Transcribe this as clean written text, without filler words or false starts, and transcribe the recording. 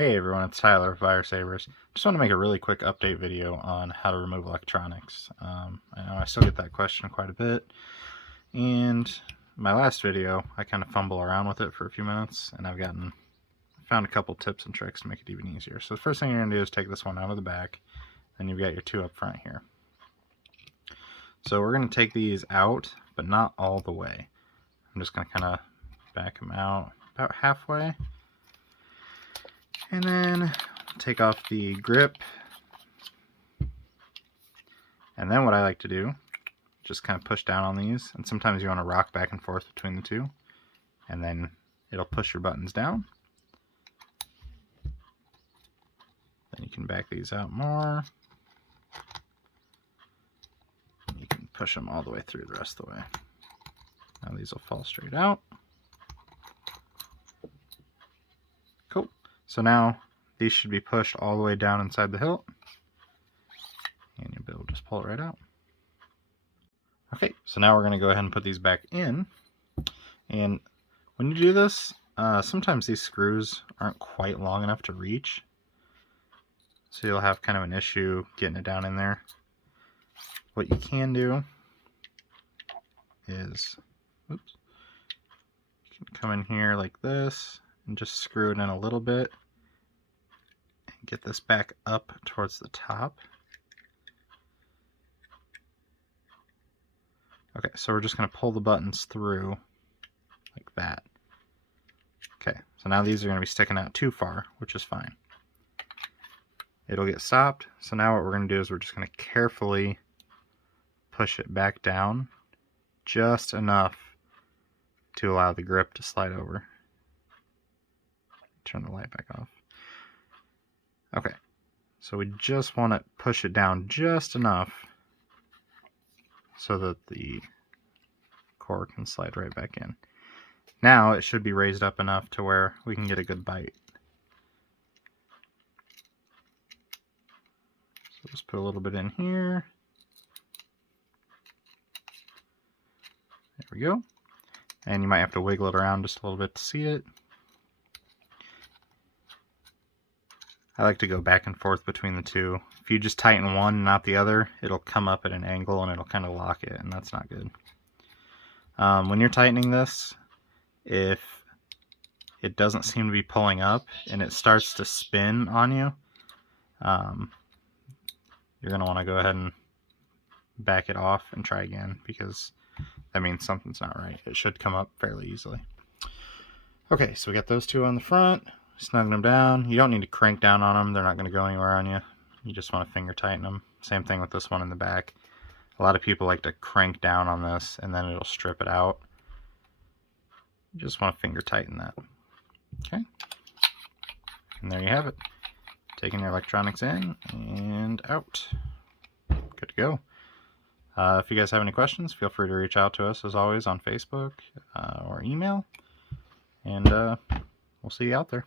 Hey everyone, it's Tyler with Lightsabers. Just want to make a really quick update video on how to remove electronics. I know I still get that question quite a bit, and my last video I kind of fumble around with it for a few minutes, and I've found a couple tips and tricks to make it even easier. So the first thing you're going to do is take this one out of the back, and you've got your two up front here. So we're going to take these out, but not all the way. I'm just going to kind of back them out about halfway. And then take off the grip. And then what I like to do, just kind of push down on these. And sometimes you want to rock back and forth between the two. And then it'll push your buttons down. Then you can back these out more. You can push them all the way through the rest of the way. Now these will fall straight out. Cool. So now these should be pushed all the way down inside the hilt, and you'll be able to just pull it right out. Okay, so now we're going to go ahead and put these back in. And when you do this, sometimes these screws aren't quite long enough to reach, so you'll have kind of an issue getting it down in there. What you can do is, you can come in here like this and just screw it in a little bit. Get this back up towards the top. Okay, so we're just going to pull the buttons through like that. Okay, so now these are going to be sticking out too far, which is fine. It'll get stopped. So now what we're going to do is we're just going to carefully push it back down just enough to allow the grip to slide over. Turn the light back off. Okay, so we just want to push it down just enough so that the core can slide right back in. Now it should be raised up enough to where we can get a good bite. So just put a little bit in here. There we go. And you might have to wiggle it around just a little bit to see it. I like to go back and forth between the two. If you just tighten one and not the other, it'll come up at an angle and it'll kind of lock it, and that's not good. When you're tightening this, if it doesn't seem to be pulling up and it starts to spin on you, you're going to want to go ahead and back it off and try again, because that means something's not right. It should come up fairly easily. Okay, so we got those two on the front. Snug them down. You don't need to crank down on them. They're not going to go anywhere on you. You just want to finger tighten them. Same thing with this one in the back. A lot of people like to crank down on this and then it'll strip it out. You just want to finger tighten that. Okay. And there you have it. Taking your electronics in and out. Good to go. If you guys have any questions, feel free to reach out to us as always on Facebook or email. And we'll see you out there.